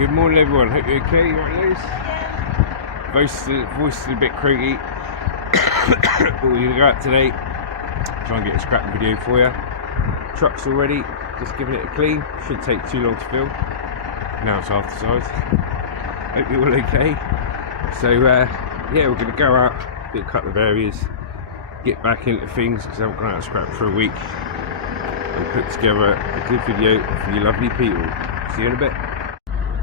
Good morning, everyone. Hope you're okay. You right, Liz? Yeah. Voice is a bit croaky. But we're going to go out today. Try and get a scrap video for you. Truck's all ready. Just giving it a clean. Shouldn't take too long to film. Now it's half the size. Hope you're all okay. So, yeah, we're going to go out, get a couple of areas, get back into things because I haven't gone out of scrap for a week. And put together a good video for you lovely people. See you in a bit.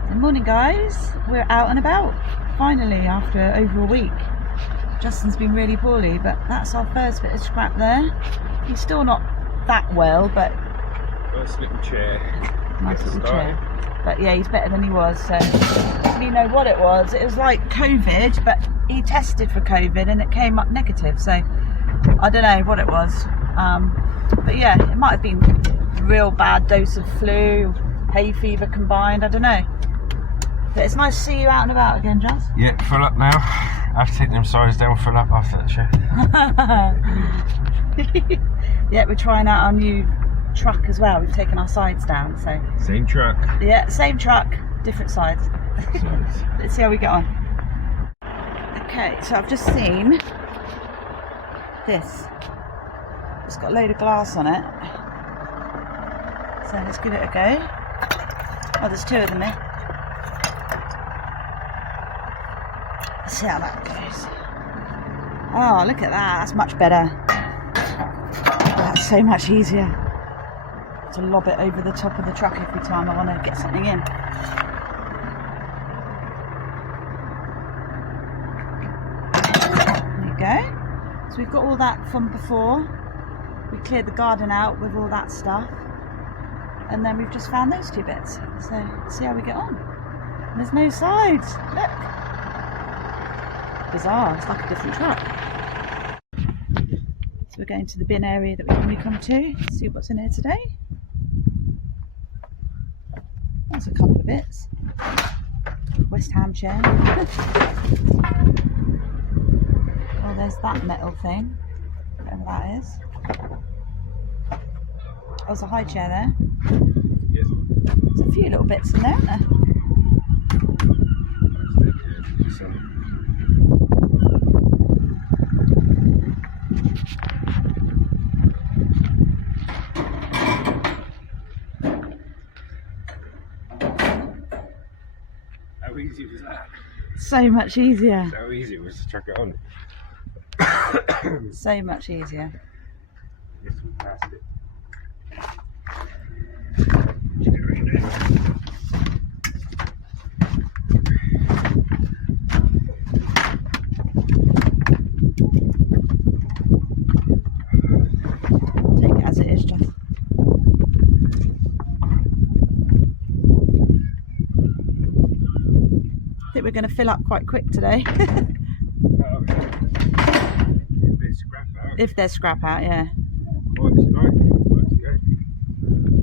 Good morning, guys. We're out and about finally after over a week. Justin's been really poorly, but that's our first bit of scrap there. He's still not that well, but Nice little chair. nice little chair. But yeah, he's better than he was. So you know what it was? It was like COVID, but he tested for COVID and it came up negative. So I don't know what it was. But yeah, it might have been a real bad dose of flu, hay fever combined. I don't know. But it's nice to see you out and about again, Jazz. Yeah, full up now. I have to take them sides down, full up after that show. Yeah, we're trying out our new truck as well. We've taken our sides down, so. Same truck. Yeah, same truck, different sides. Let's see how we get on. Okay, so I've just seen this. It's got a load of glass on it. So let's give it a go. Oh, there's two of them here. Let's see how that goes. Oh, look at that. That's much better. That's so much easier to lob it over the top of the truck every time I want to get something in. There you go. So we've got all that from before. We cleared the garden out with all that stuff. And then we've just found those two bits. So let's see how we get on. And there's no sides. Look. Bizarre, it's like a different truck. So we're going to the bin area that we normally come to, see what's in here today. There's a couple of bits. West Ham chair. Oh, there's that metal thing, whatever that is. Oh, there's a high chair there. Yes. There's a few little bits in there, aren't there? How easy was that? So much easier. How easy it was to chuck it on. So much easier. Yes, we passed it. Take it as it is, Jeff. I think we're going to fill up quite quick today. If there's scrap out, yeah.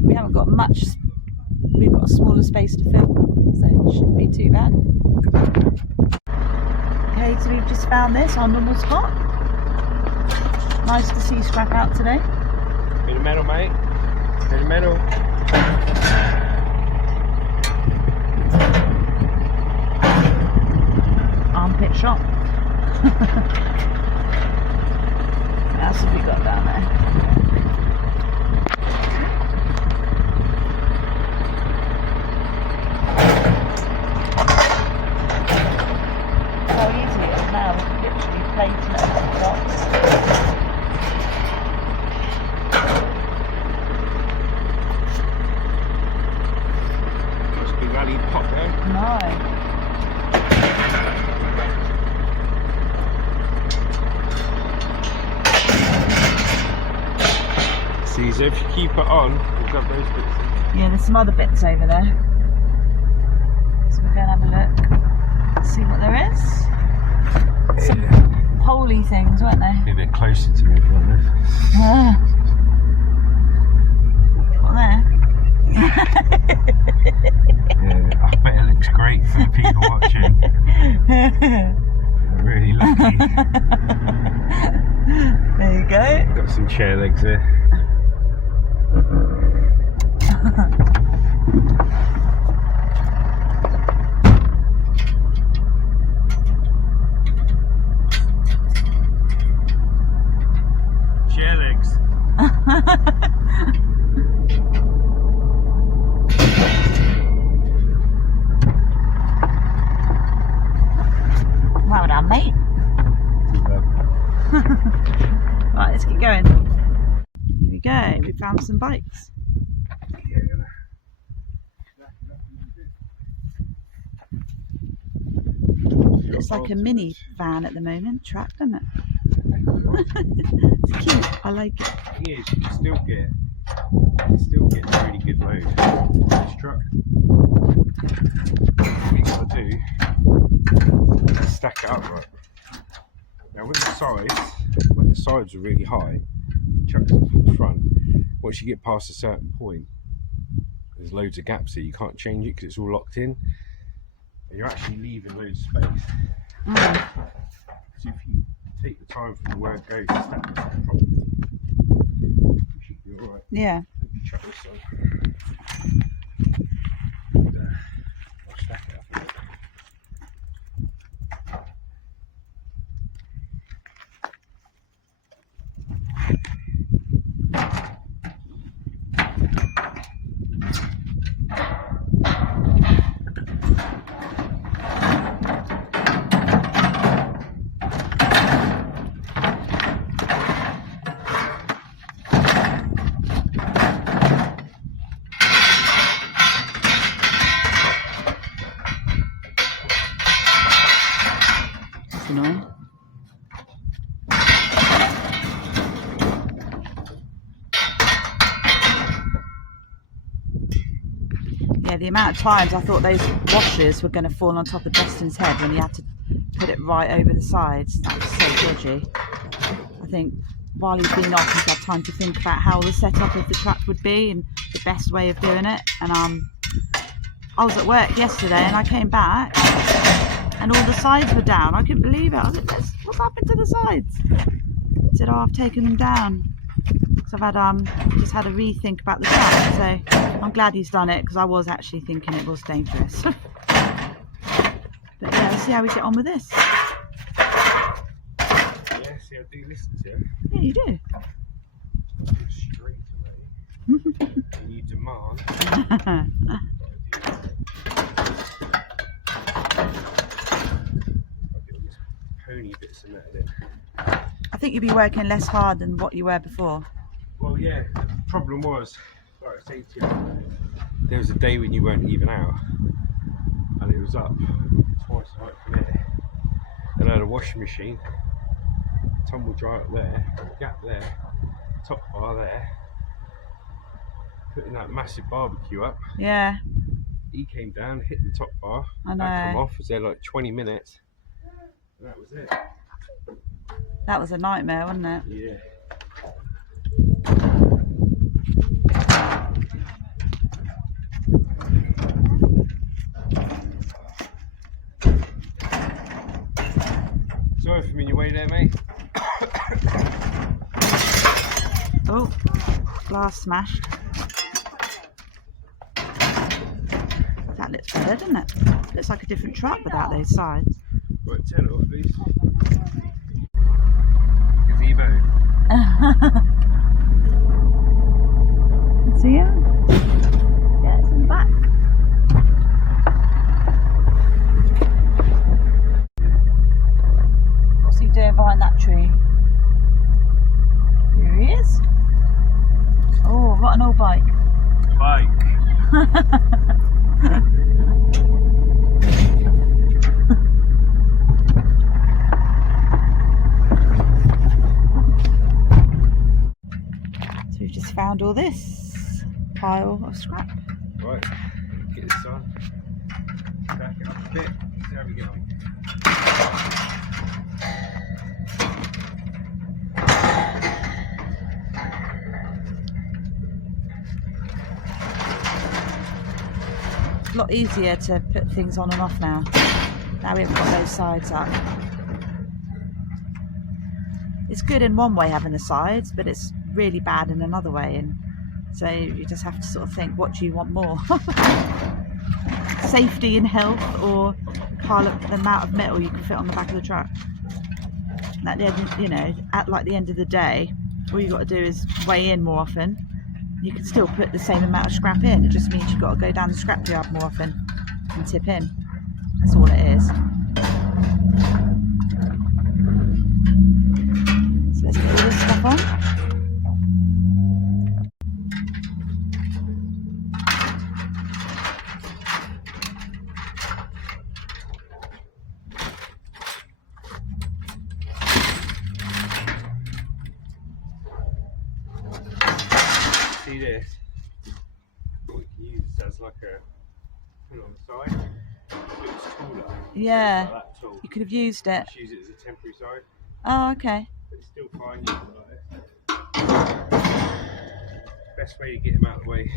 We haven't got much. We've got a smaller space to fill, so it shouldn't be too bad. Okay, so we've just found this, our normal spot. Nice to see scrap out today. Bit of metal, mate. Bit of metal. Armpit shot. What else have we got down there? How easy it is now, we can literally plate it at the box. Must be rally pop there. No. See, so if you keep it on, we've got those bits. Yeah, there's some other bits over there. So we're going to have a look, see what there is. Some poley things, weren't they? Be a bit closer to me, isn't it? What there? Yeah, I bet it looks great for the people watching. They're really lucky. There you go. Got some chair legs there. Well done, mate. Right, let's get going. Here we go. We found some bikes. Looks like a mini van at the moment, truck, doesn't it? It's cute. I like it. The thing is, you can still get a really good load on this truck. What you gotta do is stack it up right. Now with the sides, when the sides are really high, you chuck them from the front. Once you get past a certain point, there's loads of gaps here. You can't change it because it's all locked in. And you're actually leaving loads of space. So if you take the time from where it goes to stack it up properly, you should be alright. Yeah. If you chuck this on, and, I'll stack it up a bit. That's annoying. Yeah, the amount of times I thought those washers were going to fall on top of Justin's head when he had to put it right over the sides. That was so dodgy. I think while he's been off, he's had time to think about how the setup of the truck would be and the best way of doing it. And I was at work yesterday and I came back and all the sides were down. I couldn't believe it. I was like, what's happened to the sides? He said, oh, I've taken them down. Because I've had just had a rethink about the truck. So I'm glad he's done it because I was actually thinking it was dangerous. But yeah, let's see how we get on with this. Yeah, see, I do listen to you. Yeah, you do. Straight away. And you demand. Pony bits in there. I think you'll be working less hard than what you were before. Well, yeah, the problem was, like I say to you, there was a day when you weren't even out and it was up twice the height from here. And I had a washing machine, tumble dry up there, gap there, top bar there, putting that massive barbecue up. Yeah. He came down, hit the top bar, I know. that come off, was there like 20 minutes. And that was it. That was a nightmare, wasn't it? Yeah. Sorry for me in your way there, mate. Oh, glass smashed. That looks better, doesn't it? Looks like a different truck without those sides. Right, turn it off, please. Gazebo. See ya? Yeah, it's in the back. What's he doing behind that tree? Here he is. Oh, what an old bike. Bike. So we've just found all this pile of scrap. Right, get this on. Back it up a bit. See how we get on. A lot easier to put things on and off now. Now we've got those sides up. It's good in one way having the sides, but it's really bad in another way. And so you just have to sort of think, what do you want more? Safety and health, or the amount of metal you can fit on the back of the truck. And at the end, you know, at like the end of the day, all you got to do is weigh in more often. You can still put the same amount of scrap in. It just means you've got to go down the scrap yard more often and tip in. That's all it is. So let's get all this stuff on. See this? What we can use as like a put it on the side. It's taller. Yeah, Like that tall. you could have used it. Just use it as a temporary side. Oh, okay. But it's still fine. Use it like this. Best way to get them out of the way.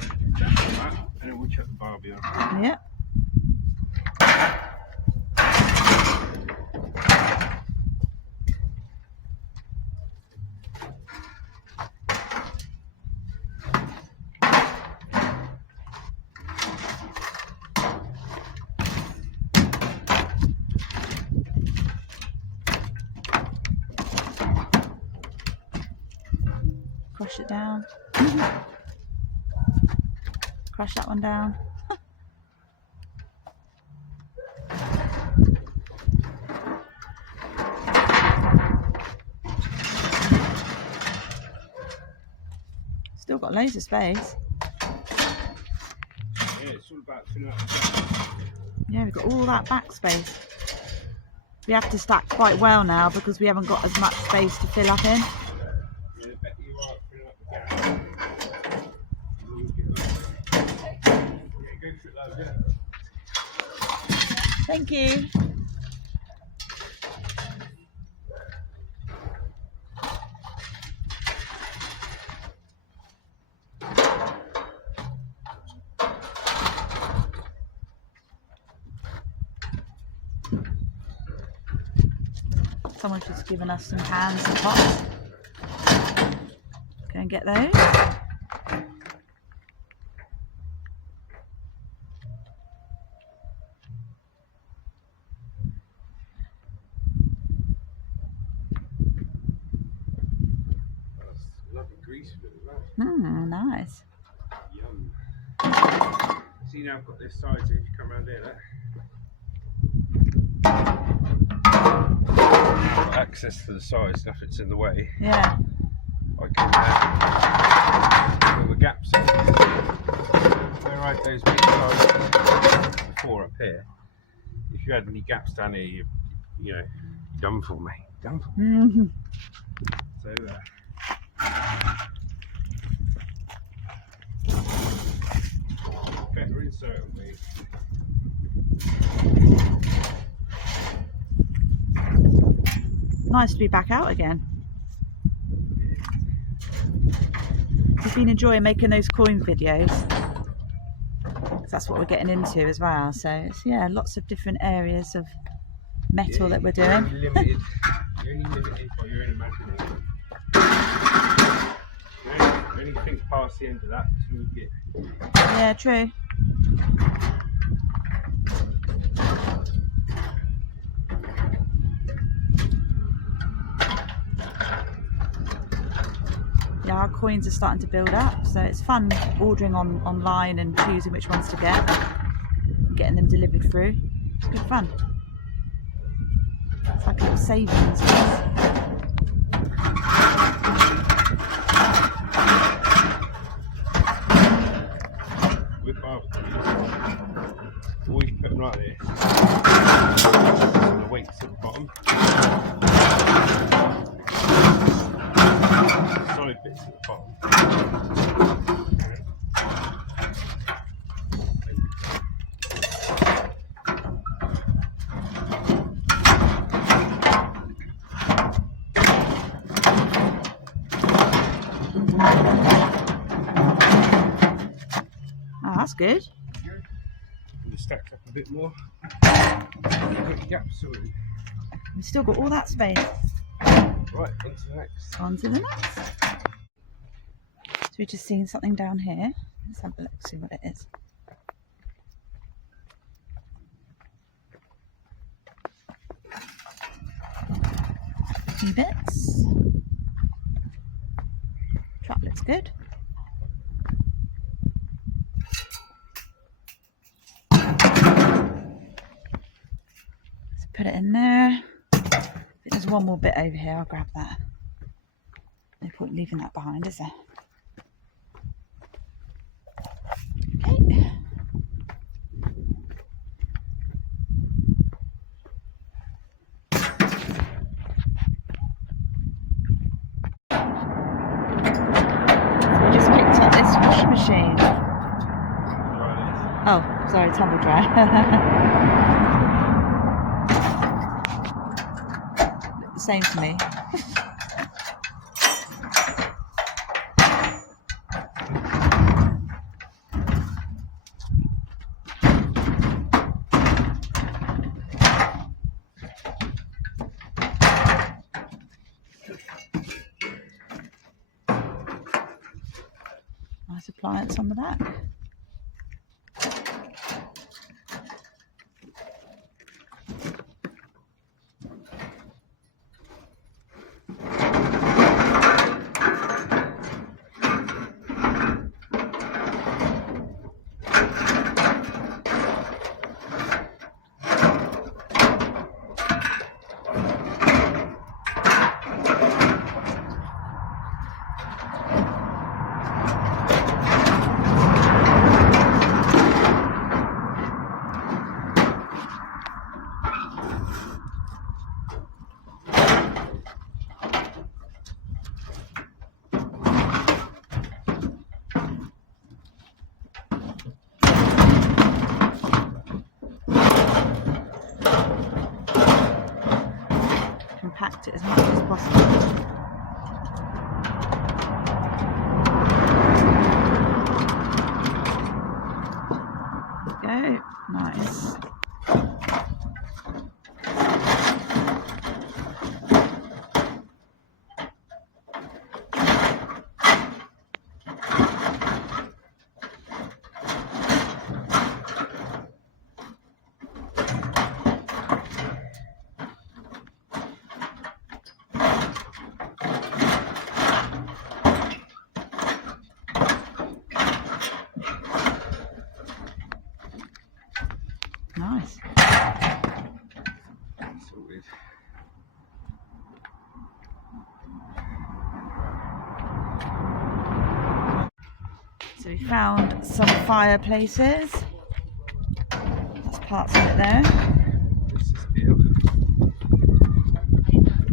And then we'll chuck the Barbie on. Yeah. Crush it down. Crush that one down. Still got loads of space. Yeah, it's all about filling up the gap. Yeah, we've got all that back space. We have to stack quite well now because we haven't got as much space to fill up in. Yeah, the better you are at filling up the gap, the more you'll get loads. Yeah, go for it loads, yeah. Thank you. Someone's just given us some pans and pots. Go and get those. That's lovely grease for it as well. Nice. Yum. See, now I've got this side, so if you come around here, look. I've got access to the sides, nothing's in the way. Yeah. I can fill the gaps in. Where I had those big sides before up here, if you had any gaps down here, you know, done for, mate. Done for. So, better insert on me. Nice to be back out again. We've been enjoying making those coin videos. 'Cause that's what we're getting into as well. So it's, yeah, lots of different areas of metal that we're You're doing. only limited by your own imagination. You only think past the end of that, so we'll get. Yeah, true. Yeah, our coins are starting to build up, so it's fun ordering online and choosing which ones to get, getting them delivered through. It's good fun. It's like a little savings. With barbecues, always put them like this. And the weights at the bottom. Solid bits at the bottom. Oh, that's good. And just stacked up a bit more. Get the gap sorted. We've still got all that space. Right, into the next. On to the next. we've just seen something down here. Let's have a look, see what it is. A few bits. Truck looks good. Let's put it in there. If there's one more bit over here, I'll grab that. No point leaving that behind, is there? Okay. We just picked up this washing machine. Oh, sorry, tumble dryer. Look the same to me. Nice appliance on the back. Compact it as much as possible. There we go. Nice. Nice. Sorted. So we found some fireplaces. That's parts of it there. This is deal.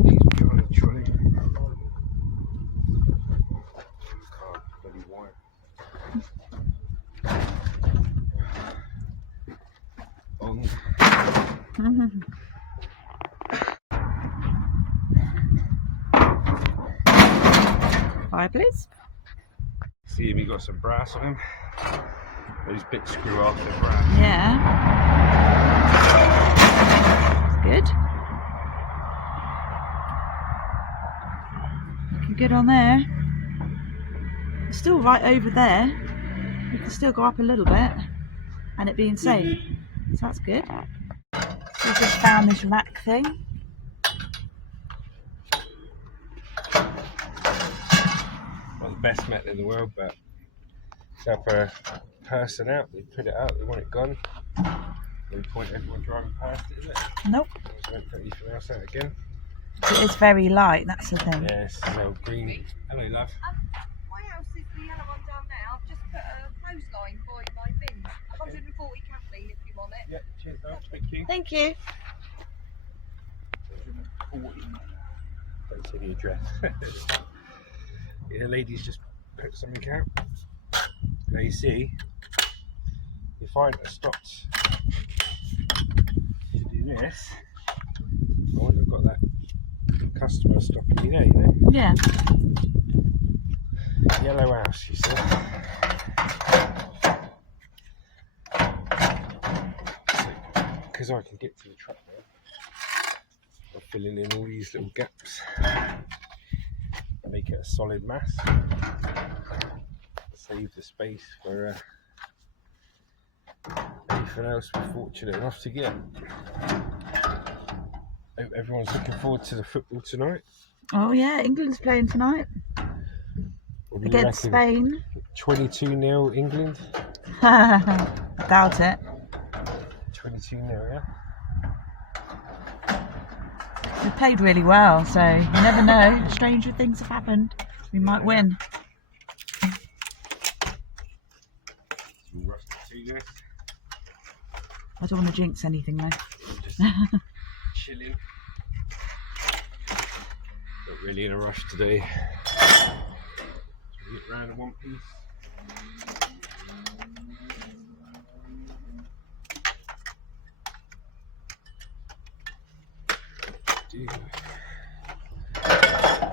These behind the trolley. Car, bloody wire. Fireplace. See him, he got some brass on him. Those bits screw off the brass. Yeah. Good. Looking good on there. It's still right over there. You can still go up a little bit and it being safe. So that's good. We just found this rack thing. Not the best method in the world, but to help a person out, they put it out, they want it gone. No point everyone driving past it, is it? Nope. So don't put anything else out again. It is very light, that's the thing. Yes, no green. Hello, love. My house is the yellow one down there. I've just put a clothesline by my bins. 140 Kathleen if you want it. Yeah, cheers, love. Thank you. Thank you. 140. Don't say the address. Yeah, the lady's just put something out. Now you see, if I had stopped to do this, I wouldn't have got that customer stopping me there, you know? Yeah. Yellow house, you see. Because I can get to the truck now, I'm filling in all these little gaps, make it a solid mass. save the space for anything else we're fortunate enough to get. Hope everyone's looking forward to the football tonight. Oh yeah, England's playing tonight What do you against reckon? Spain. 22-0 England. I doubt it. 22-0, yeah. We played really well, so you never know. Stranger things have happened. We might win. Some rusty tea list. I don't want to jinx anything though. Just chilling. Not really in a rush today. Get round in one piece.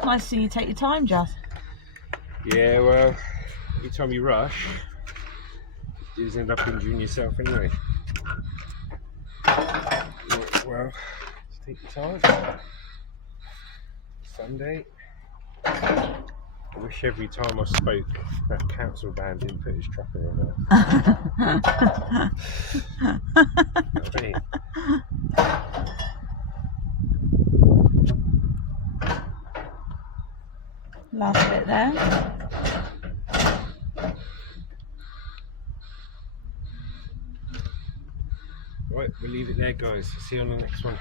Nice to see you take your time, Jess. Yeah, well, every time you rush, you just end up injuring yourself anyway. Well, just take your time. Sunday. I wish every time I spoke that council band didn't put his trucker on there. Last bit there. Right, we'll leave it there, guys. See you on the next one.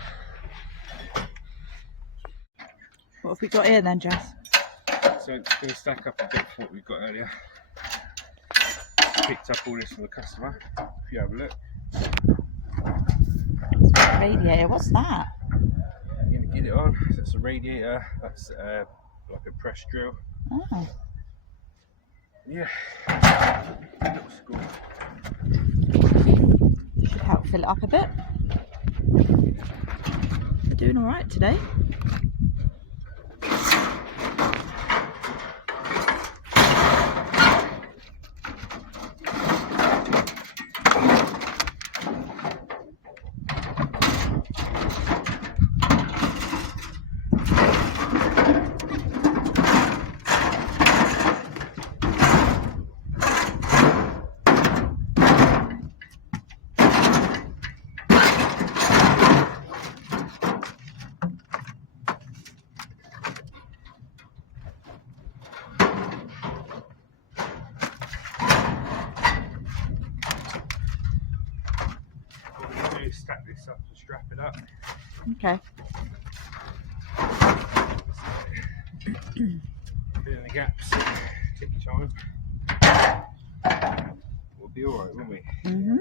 What have we got here then, Jess? So it's going to stack up a bit for what we've got earlier. Picked up all this from the customer. If you have a look. Radiator, what's that? I'm going to get it on. So that's a radiator. That's like a press drill. Oh. Yeah. Little school. Should help fill it up a bit. We're doing alright today. Stack this up and strap it up. Okay. Fill in the gaps. Take your time. We'll be alright, won't we? Mhm.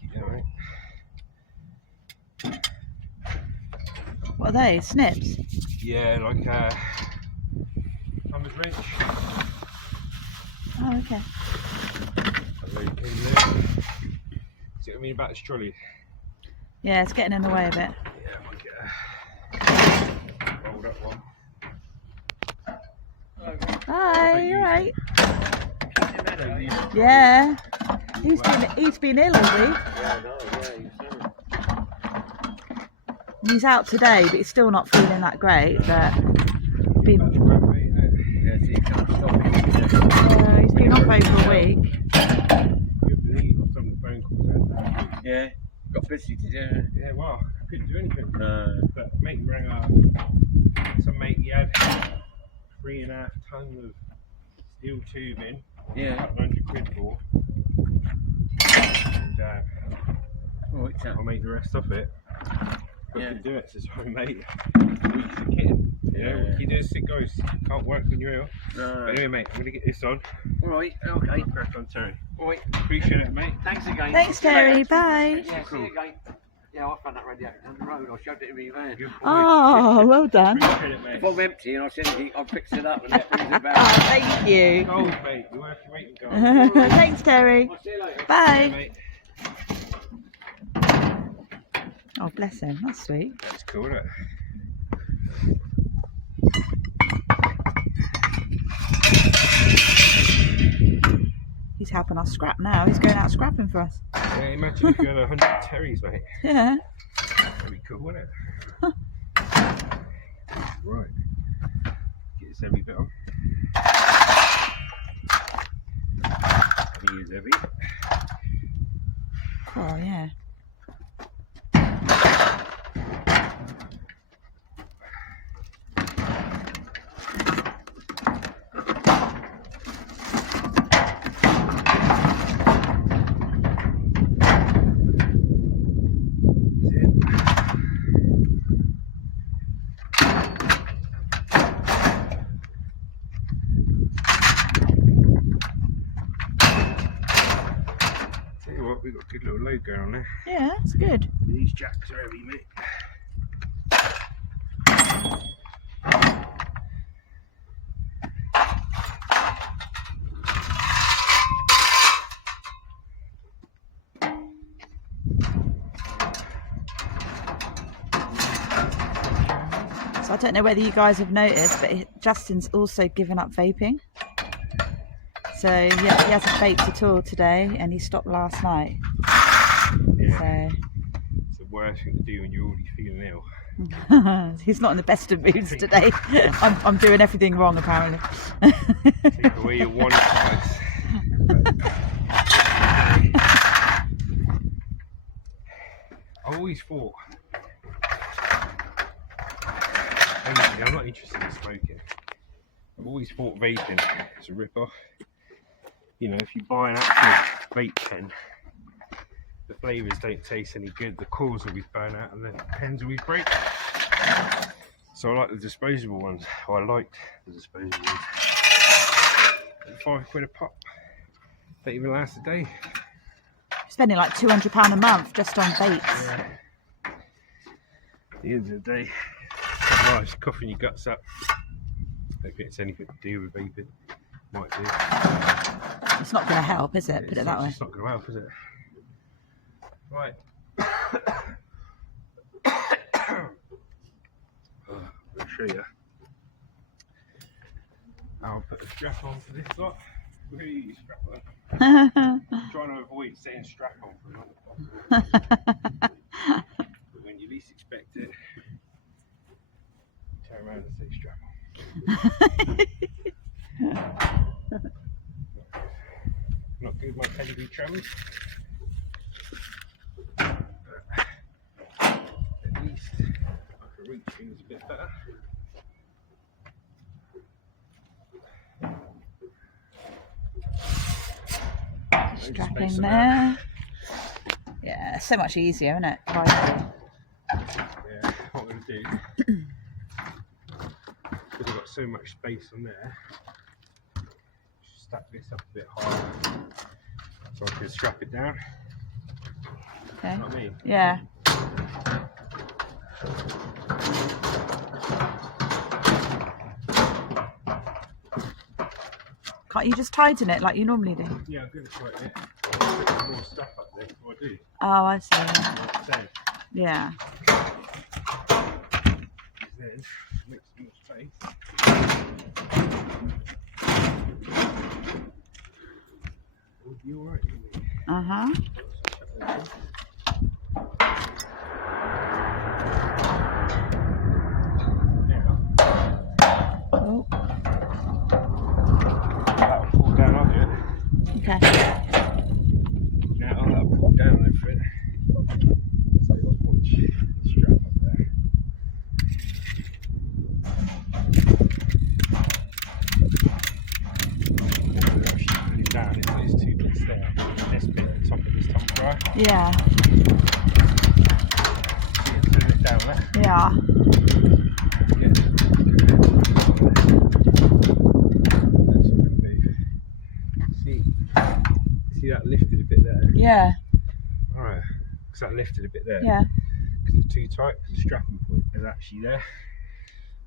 Keep going. What are they? Snips? Yeah, like plumber's wrench. Oh, okay. See what I mean about this trolley? Yeah, it's getting in the way a bit. Yeah, I might get a rolled up one. Hi, you alright? Yeah. He's been ill all week. Yeah, no, yeah, you said. He's out today, but he's still not feeling that great. But he's been off over a week. You believe on some of the phone calls. Yeah, got busy to do. Yeah, well, I couldn't do anything. No. But mate rang up. Some mate, he had 3.5 tons of steel tubing. Yeah. About 100 quid for. And Oh, it's I'll make the rest of it. But Yeah. I can do it, so sorry, mate. Week's a kitten. Yeah. What you do is it goes. Can't work when you're ill. No. But anyway, mate, I'm going to get this on. Right, okay. Crack on, Terry. Right. Appreciate it, mate. Thanks again. Thanks, Terry. Bye. Yeah, see you again. Yeah, I found that radiator down the road. I shoved it in my van. Good boy. Oh, well done. Appreciate it, mate. If I'm empty and I said anything, I'll fix it up and it brings it Oh, back. thank you. Gold, mate. You're worth your weight in gold. Thanks, Terry. I'll see you later. Bye. Mate. Oh, bless him. That's sweet. That's cool, isn't it? He's helping us scrap now. He's going out scrapping for us. Yeah, imagine if you had 100 Terrys, mate. Yeah. That'd be cool, wouldn't it? Right. Get this heavy bit on. He is heavy. Oh, yeah. Tell you what, we've got a good little load going on there. Yeah, that's good. These jacks are heavy, mate. So I don't know whether you guys have noticed, but Justin's also given up vaping. So yeah, he hasn't vaped at all today, and he stopped last night. Yeah. So It's the worst thing to do when you're already feeling ill. he's not in the best of moods today. I'm doing everything wrong apparently. Take away your one advice. I always thought, basically, I'm not interested in smoking. I've always thought vaping is a rip-off. You know, if you buy an actual vape pen, the flavours don't taste any good, the cores always burn out and the pens always break. So I like the disposable ones. Well, I liked the disposable ones. £5 a pop. Don't even last a day. Spending like £200 a month just on vapes. Yeah. At the end of the day, it's coughing your guts up. Don't think it's anything to do with vaping. Might do. It's not going to help, is it? Put it that way. It's not going to help, is it? Right. I'll show you. I'll put the strap on for this lot. We're going to use strap on. I'm trying to avoid saying strap on for as long as possible. But when you least expect it, turn around and say strap on. Not good, my pedigree trams. At least I can reach things a bit better. Strapping there. Yeah, so much easier, isn't it? Right. Yeah, what I'm going to do, because I've got so much space on there, just stack this up a bit higher so I can strap it down. Okay. You know what I mean? Yeah. Can't you just tighten it like you normally do? Yeah, I'm going to try it. I'll put more stuff up there before I do. Oh, I see. So, Yeah. then, make some more space. Will be alright, won't it? Uh-huh. Oh, That'll pull down on it. okay. Now that'll pull down over it. So watch the strap up there. Actually put it down into these two bits there. This bit at the top of this top dryer. Yeah. Put it down there. Yeah. See that lifted a bit there? Yeah. Alright, because that lifted a bit there. Yeah. Because it's too tight, because the strapping point is actually there.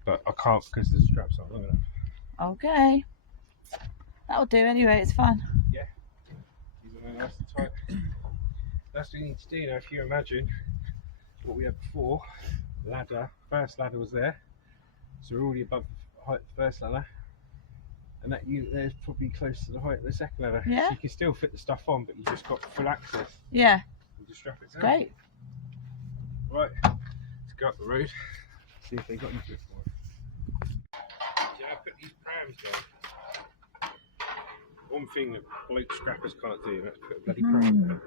But I can't because the strap's not long enough. Okay. That'll do anyway, it's fun. Yeah. These are nice and tight. That's what you need to do now. If you imagine what we had before, ladder, first ladder was there. So we're already above the height of the first ladder. and that unit there is probably close to the height of the second ladder. Yeah. So you can still fit the stuff on, but you just got full access. Yeah, You just strap it down. great. Right, let's go up the road, see if they got anything for it. Yeah, I put these prams down. One thing that bloke scrappers can't do, let's put a bloody pram down.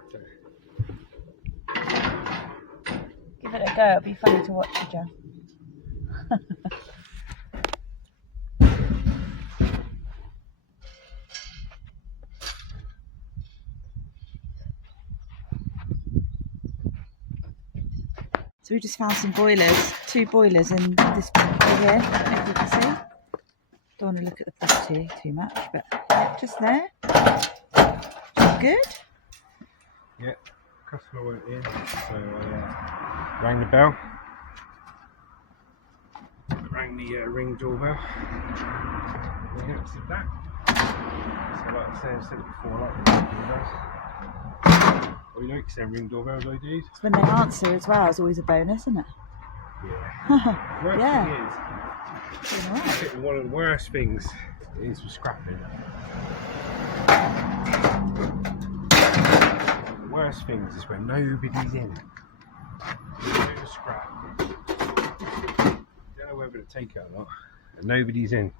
Give it a go, it'll be funny to watch you, Joe. So we just found some boilers, 2 boilers in this property here, I don't know if you can see. Don't want to look at the property too much, but yeah, just there. Good. Yeah, customer went in, so I rang the bell. Rang the ring doorbell. They answered that. So like I said before, I like the ring doorbells. Well, you know, because ring doorbells I do. It's when they answer as well, it's always a bonus, isn't it? Yeah. Worst Yeah. thing is, I think one of the worst things is with scrapping. The worst things is when nobody's in. You do a scrap. You don't know whether to take it or not, and nobody's in.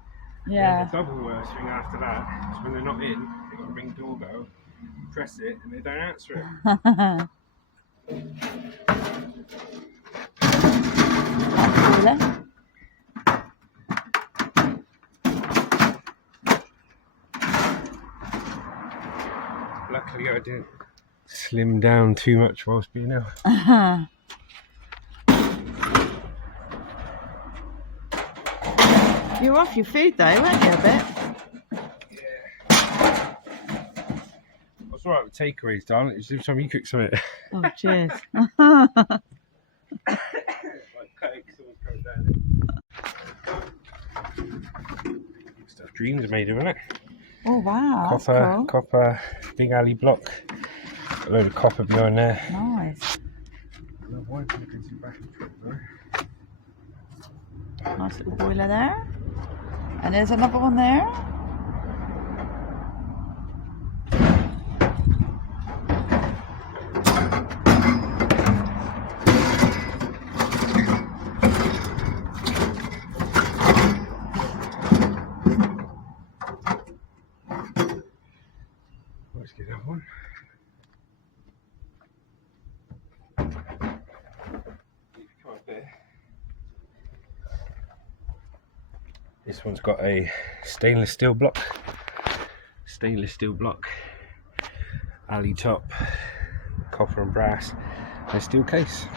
Yeah. And the double worst thing after that is when they're not in, they've got a ring doorbell, you press it, and they don't answer it. Boiler. Luckily, I didn't slim down too much whilst being out. You were off your food though, weren't you, a bit? Yeah. I was alright with takeaways, darling. It's every time you cook something. Oh, cheers. Like cake, someone's coming down. Stuff dreams are made of, isn't it? Oh, wow. That's Copper, cool. copper, big alley block. A load of copper behind there. Nice. Nice little boiler there. And there's another one there. Let's get that one. Come up there. This one's got a stainless steel block, alley top, copper and brass, and a steel case.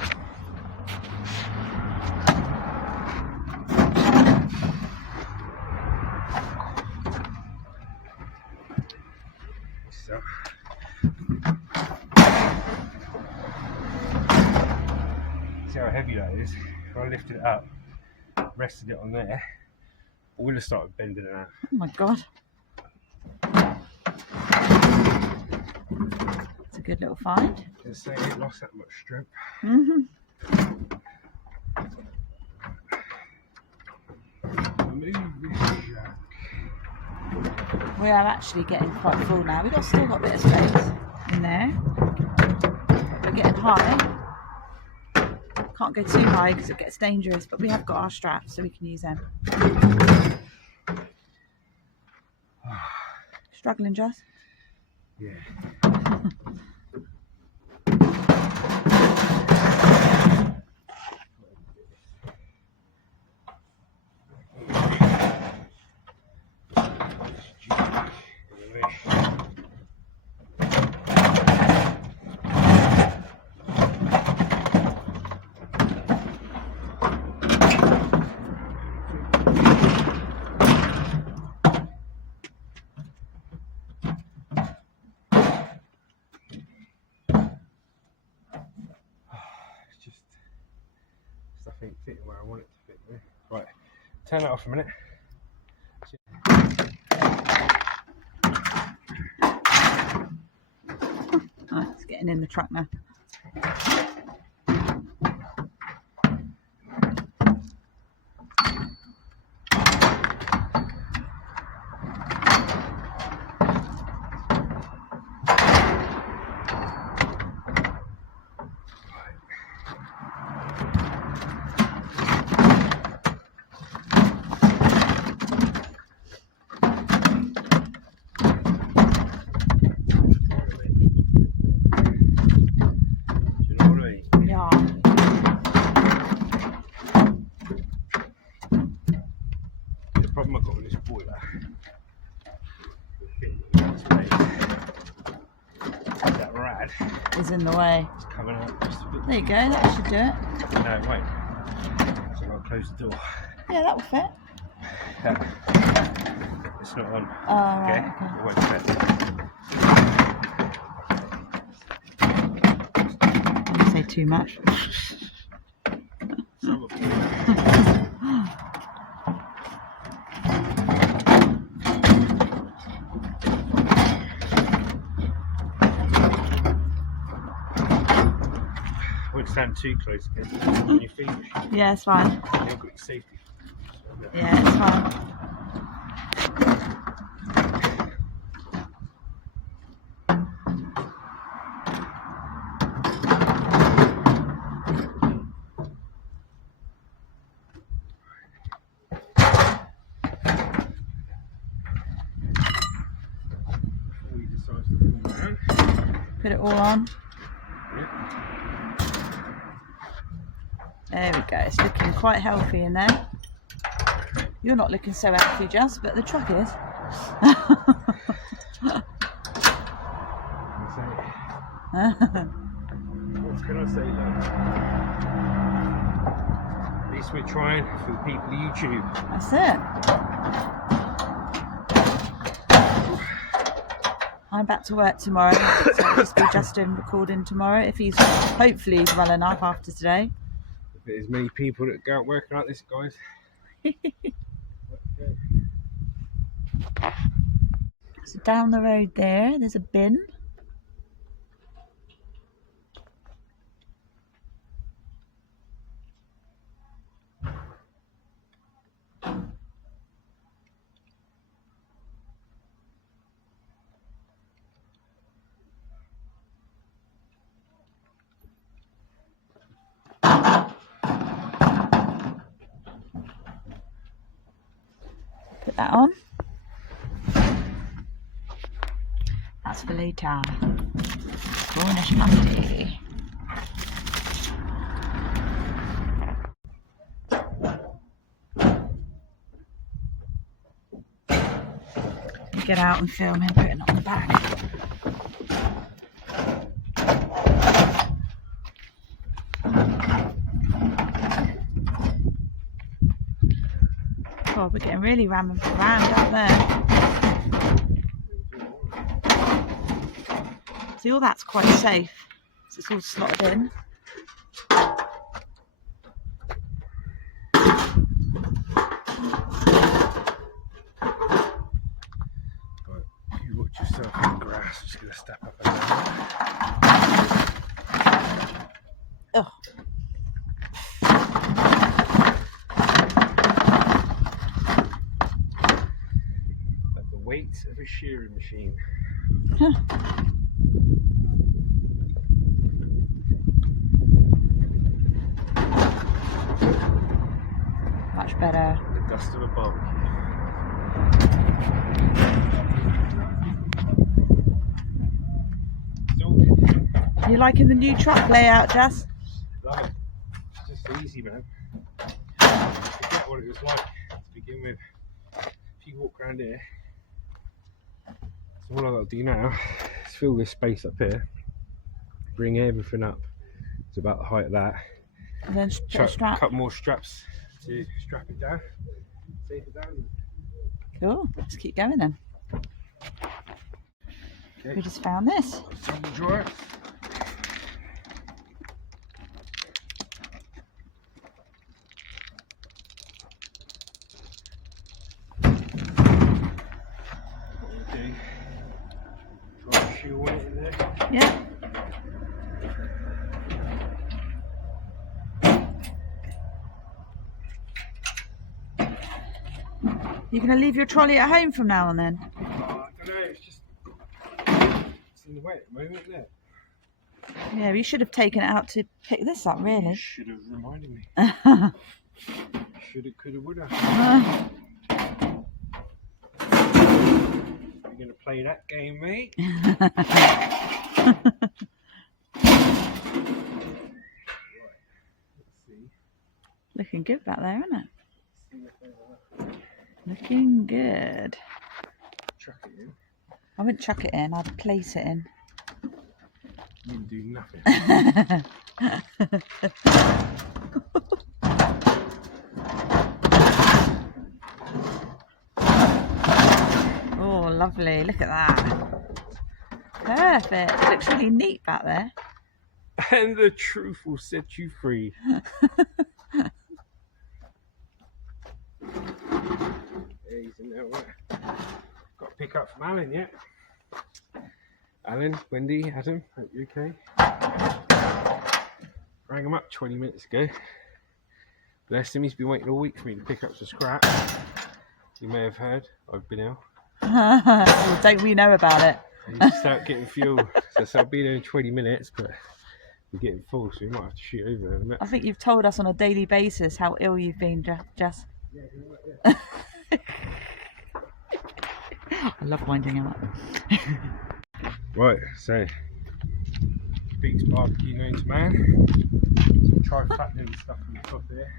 So, see how heavy that is? If I lifted it up, rested it on there, boiler started bending it out. Oh my god. It's a good little find. Just say it lost that much strength. Move this jack. We are actually getting quite full now. Still got a bit of space in there. We're getting high. Can't go too high because it gets dangerous, but we have got our straps so we can use them. Struggling, Jess? Yeah. Stuff ain't fitting where I want it to fit. Really. Right, turn that off a minute. Right, it's getting in the truck now. bad. is in the way. It's coming out just a bit. There you go, that should do it. No, wait. So I'll close the door. Yeah, that will fit. It's not on. Oh, right, Okay. okay. It won't fit. Don't say too much. Some of them. Won't stand too close against your feet. Yeah, it's fine. You've got your safety. Yeah, it's fine. Before he decides to fall down. Put it all on. Yeah. There we go. It's looking quite healthy in there. You're not looking so healthy, Jess, but the truck is. What can I say, love? At least we're trying for the people of YouTube. That's it. I'm back to work tomorrow, so it'll just be Justin recording tomorrow. If he's hopefully he's well enough after today. If there's many people that go out working like this, guys. So down the road there's a bin. Put that on. That's for later. Cornish pasty. Get out and film him putting it on the back. Oh, we're getting really rammed out there. See, all that's quite safe. So it's all slotted in. You watch yourself in the grass. I'm just going to step up and down. Oh. Like the weight of a shearing machine. Much better. The dust of a barbecue. You liking the new truck layout, Jess? Love it. It's just easy, man. I forget what it was like to begin with. If you walk around here, so what I've got to do now is fill this space up here, bring everything up to about the height of that, And then put a strap. cut more straps to strap it down, safe it down. Cool. Let's keep going then. Okay. We just found this. Tumble drawer. Yeah. You're going to leave your trolley at home from now on then? I don't know, it's in the way at the moment, isn't it? Yeah, you should have taken it out to pick this up, really. You should have reminded me. Shoulda, coulda, woulda. You're going to play that game, mate? Looking good back there, isn't it? Looking good. Chuck it in. I wouldn't chuck it in, I'd place it in. You didn't do nothing. Oh, lovely. Look at that. Perfect. It looks really neat back there. And the truth will set you free. He's in there, right? Got to pick up from Alan yet. Alan, Wendy, Adam, hope you're okay. Rang him up 20 minutes ago. Bless him, he's been waiting all week for me to pick up some scrap. You may have heard, I've been ill. Well, don't we know about it? I need to start getting fuel. So I'll be there in 20 minutes, but we're getting full, so we might have to shoot over in a minute. I think you've told us on a daily basis how ill you've been, Jess. I love winding him up. Right, so biggest barbecue known to man. So try flattening the stuff on the top there.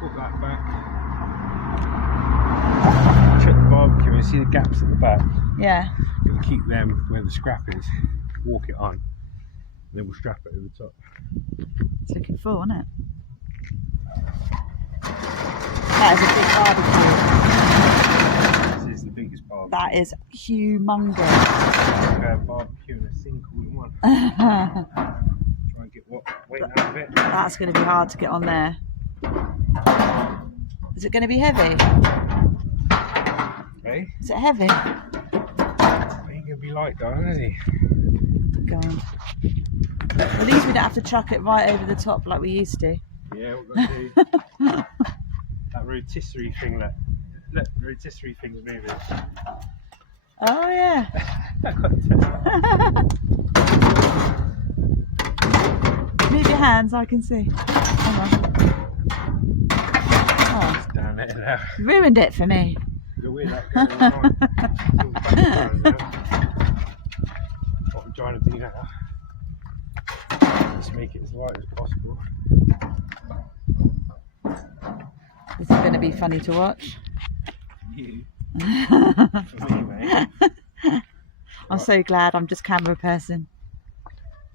Put that back. Check the barbecue and see the gaps at the back. Yeah. And keep them where the scrap is. Walk it on. And then we'll strap it over the top. It's looking full, isn't it? That is a big barbecue. This is the biggest barbecue. That is humongous. Barbecue and a sink all in one. Try and get what weight out of it. That's going to be hard to get on there. Is it going to be heavy? Okay. Is it heavy? Ain't gonna be light though, is he? God. At least we don't have to chuck it right over the top like we used to. Yeah, we've got to do that rotisserie thing. Look, rotisserie thing's moving. Oh yeah. Move your hands, I can see. Hang on. Oh, It's down there now. you ruined it for me. Look where that going on. It's all background now. What I'm trying to do now. Just make it as light as possible. This is going to be funny to watch. You. For me, mate. I'm so glad I'm just camera person.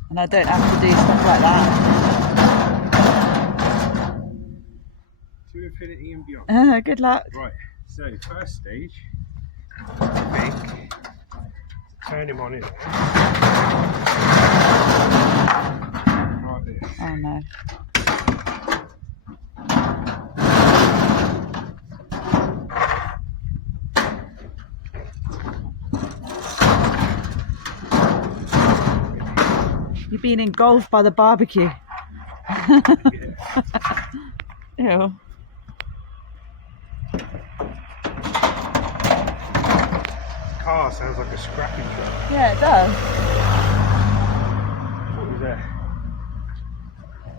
And I don't have to do stuff like that. To infinity and beyond. Good luck. Right, so first stage, I think, turn him on in. Like this. Oh no. You've been engulfed by the barbecue. Ew. Car sounds like a scrapping truck. Yeah, it does. What was that?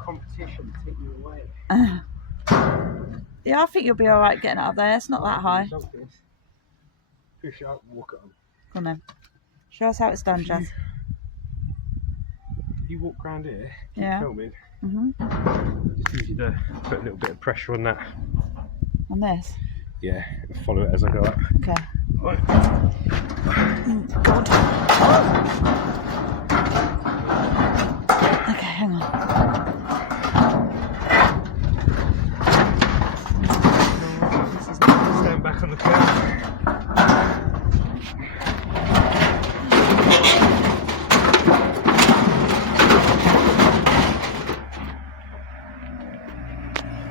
Competition take you away. Yeah, I think you'll be alright getting it up there. It's not that high. Something. Push it up and walk it on. Go on then. Show us how it's done, Jazz. You walk around here, keep Yeah. filming. Mhm. Just need you to put a little bit of pressure on that. On this. Yeah, and follow it as I go up. Okay. Right. God. Okay, hang on. This is not Stand back on the curb.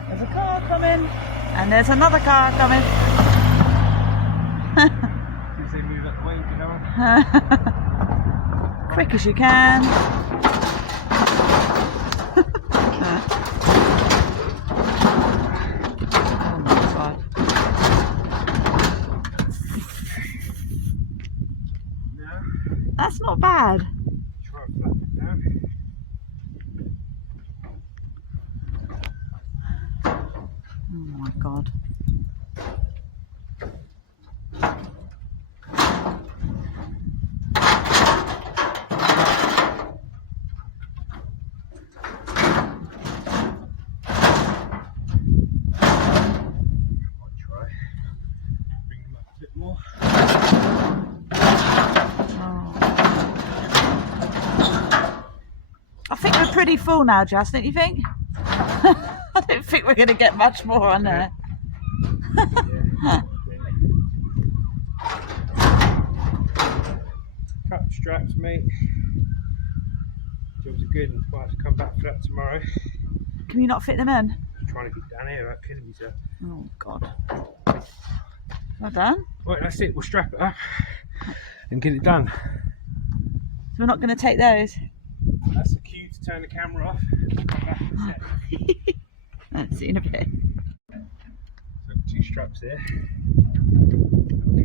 There's a car coming, and there's another car coming. As they move out the way, you know. Quick as you can. Oh my God. Yeah. That's not bad. Try and flatten it down. Oh my God. Might try. Bring them up a bit more. Oh. I think we're pretty full now, Jess, don't you think? I don't think we're going to get much more on there. Cut the straps, mate. Jobs are good. Might have to come back for that tomorrow. Can you not fit them in? Trying to get down here without killing myself. Oh, God. Well done. Right, that's it. We'll strap it up and get it done. So we're not going to take those? That's the cue to turn the camera off. Come back in a sec. Let's see in a bit. So 2 straps there.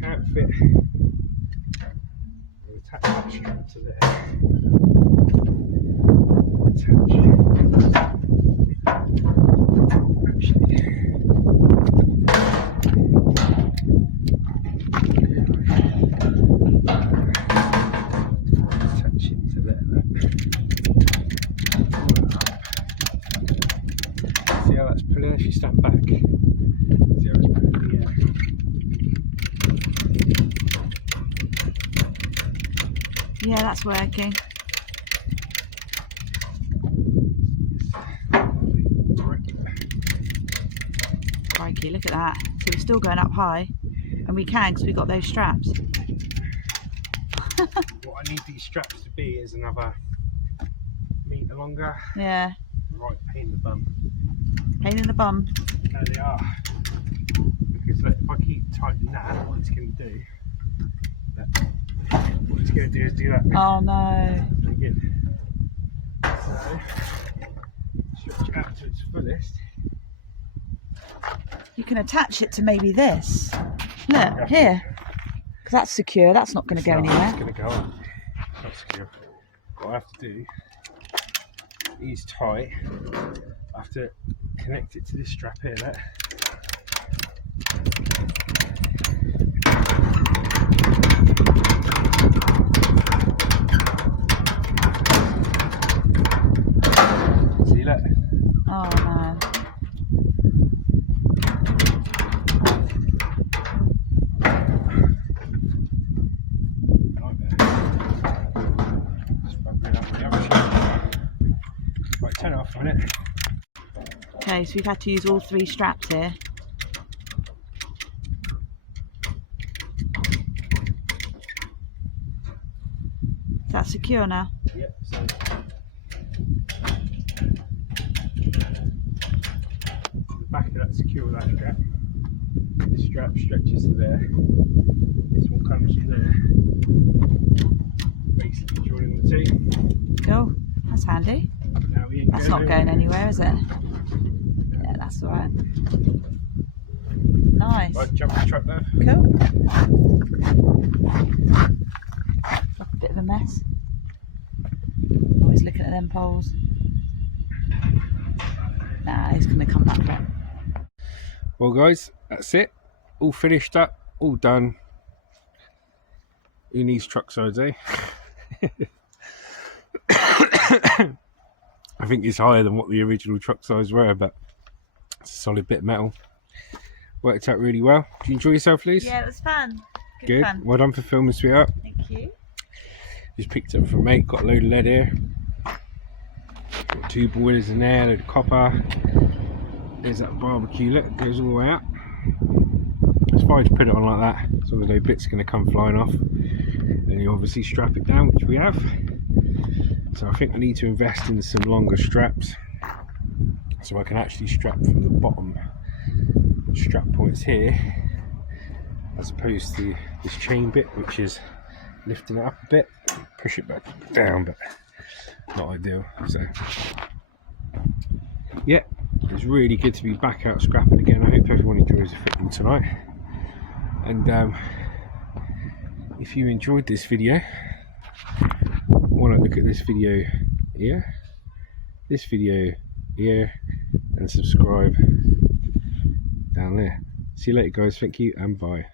Can't fit. We'll attach that strap to there. Attach into there. See how that's pulling if you stand back. See how it's pulling in the air. Yeah, that's working. Crikey, look at that. So we're still going up high, and we can because we've got those straps. What I need these straps to be is another metre longer. Yeah, Right, pain in the bum. pain in the bum. No, they are. Because look, if I keep tightening that, what it's going to do, what it's going to do is do that Oh no. again. So, stretch it out to its fullest. You can attach it to maybe this. Look, here. Because that's secure, that's not going to go It's anywhere. going to go on. It's not secure. What I have to do is tight. I have to connect it to this strap here. Look. See that? Oh man. Right, turn it off for a minute. Okay, so we've had to use all 3 straps here. Is that secure now? Yep, so the back of that's secure with that strap. This strap stretches to there. This one comes from there. Basically joining the 2. Cool. That's handy. Now we ain't That's not going anywhere, is it? Yeah, that's alright. Nice. Right, jump the truck there. Cool. Like a bit of a mess. Always looking at them poles. Nah, he's going to come back there. Well guys, that's it. All finished up, all done. Who needs truck sides, eh? I think it's higher than what the original truck sides were, but it's a solid bit of metal. Worked out really well. Did you enjoy yourself, Liz? Yeah, it was fun. Good. Fun. Well done for filming, sweetheart. Thank you. Just picked up from mate, got a load of lead here. Got 2 boilers in there, a load of copper. There's that barbecue, look, it goes all the way up. It's fine to put it on like that, some of those bits are going to come flying off. Then you obviously strap it down, which we have. So I think I need to invest in some longer straps so I can actually strap from the bottom strap points here, as opposed to this chain bit, which is lifting it up a bit, push it back down, but not ideal. So yeah, it's really good to be back out scrapping again. I hope everyone enjoys the fitting tonight, and if you enjoyed this video, want to look at this video here, this video here, and subscribe down there. See you later guys, thank you and bye.